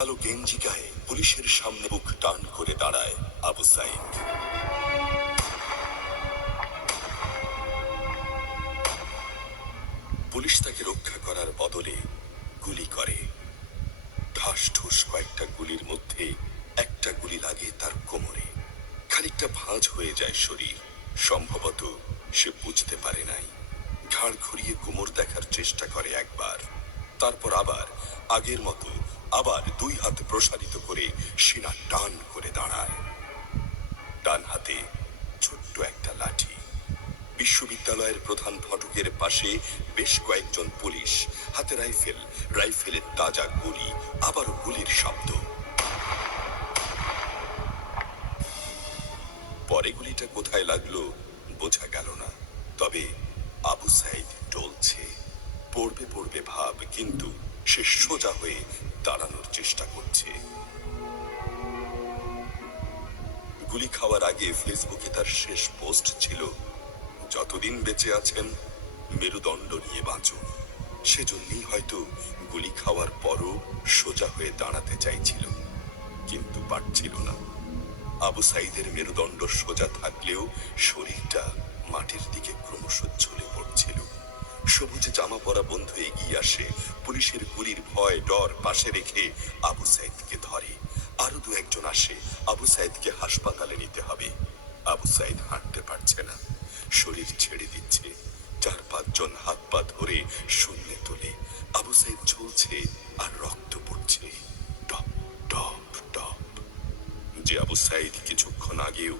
কালো গেঞ্জি গায়ে পুলিশের সামনে বুক টান করে দাঁড়ায় আবু সাইদ। পুলিশ তাকে রক্ষা করার বদলে গুলি করে। ঠাস ঠুস কয়েকটা গুলির মধ্যে একটা গুলি লাগে তার কোমরে। খানিকটা ভাঁজ হয়ে যায় শরীর। সম্ভবত সে বুঝতে পারে নাই। ঘাড় ঘুরিয়ে কোমর দেখার চেষ্টা করে একবার, তারপর আবার আগের মতো আবার দুই হাত প্রসারিত করে সিনা টান করে দাঁড়ায়। ডান হাতে ছোট্ট একটা লাঠি। বিশ্ববিদ্যালয়ের প্রধান ফটকের পাশে বেশ কয়েকজন পুলিশ, হাতে রাইফেল, রাইফেলের তাজা গুলি, আবারও গুলির শব্দ। পরে গুলিটা কোথায় লাগলো বোঝা গেল না, তবে আবু সাইদ টলছে। পড়বে পড়বে ভাব, কিন্তু সে সোজা হয়ে দাঁড়ানোর চেষ্টা করছে। গুলি খাওয়ার আগে ফেসবুকে তার শেষ পোস্ট ছিল, যতদিন বেঁচে আছেন মেরুদণ্ড নিয়ে বাঁচুন। সেজন্যই হয়তো গুলি খাওয়ার পরও সোজা হয়ে দাঁড়াতে চাইছিল, কিন্তু পারছিল না। আবু সাইদের মেরুদণ্ড সোজা থাকলেও শরীরটা মাটির দিকে ক্রমশ ঝুলে পড়ছিল। সবুজ জামা পরা বন্ধু এগিয়ে আসে, পুলিশের গুলির ভয় ডর পাশে রেখে আবু সাইদকে ধরে। আরো দু একজন আসে, আবু সাইদকে হাসপাতালে নিতে হবে। আবু সাইদ হাঁটতে পারছে না, শরীর ছেড়ে দিচ্ছে। 4-5 জন হাত পা ধরে শূন্যে তোলে। আবু সাইদ ঝুলছে আর রক্ত পড়ছে টপ টপ টপ। যে আবু সাইদ কিছুক্ষণ আগেও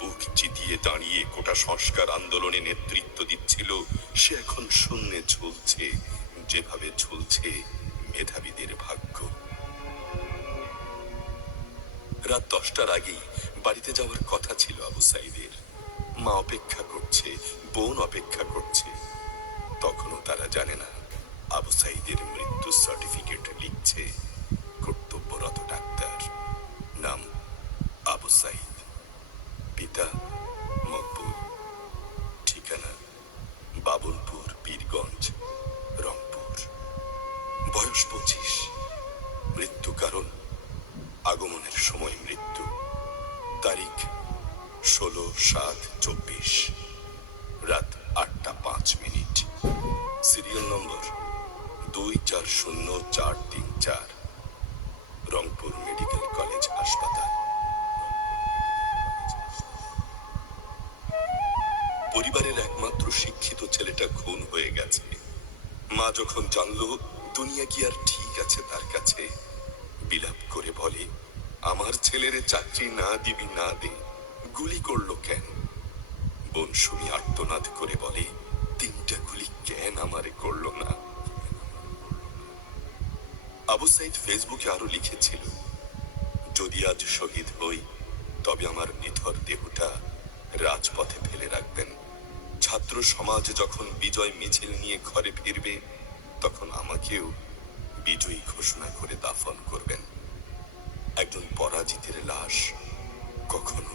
বুক চিতিয়ে দাঁড়িয়ে কোটা সংস্কার আন্দোলনে নেতৃত্ব দিচ্ছিল, সে এখন শূন্যে ঝুলছে, যেভাবে ঝুলছে মেধাবীদের ভাগ্য। রাত 10টার আগেই বাড়িতে যাওয়ার কথা ছিল আবু সাইদের। মা অপেক্ষা করছে, বোন অপেক্ষা করছে। তখনও তারা জানে না আবু সাইদের মৃত্যু সার্টিফিকেট লিখছে কর্তব্যরত ডাক্তার। নাম আবু সাইদ, পিতা মকবুল, ঠিকানা বাবুলপুর, পীরগঞ্জ, রংপুর। বয়স 25। মৃত্যু কারণ আগমনের সময় মৃত্যু। তারিখ 16/7/24, রাত 8টা 5 minute. Serial number 240434, Rangpur medical college হাসপাতাল। পরিবারের একমাত্র শিক্ষিত ছেলেটা খুন হয়ে গেছে। মা যখন জানলো দুনিয়া কি আর ঠিক আছে তার কাছে, বিলাপ করে বলে, আমার ছেলের চাকরি না দিবি না দে, গুলি করলো কেন? বোন শুনি আর্তনাদ করে বলে, 3টা গুলি কেন আমারে করলো না? আবু সাইদ ফেসবুকে আরো লিখেছিল, যদি আজ শহীদ হই তবে আমার নিথর দেহটা রাজপথে ফেলে রাখবেন। ছাত্র সমাজ যখন বিজয় মিছিল নিয়ে ঘরে ফিরবে, তখন আমাকেও বিজয়ী ঘোষণা করে দাফন করবেন। একজন পরাজিতের লাশ কখনো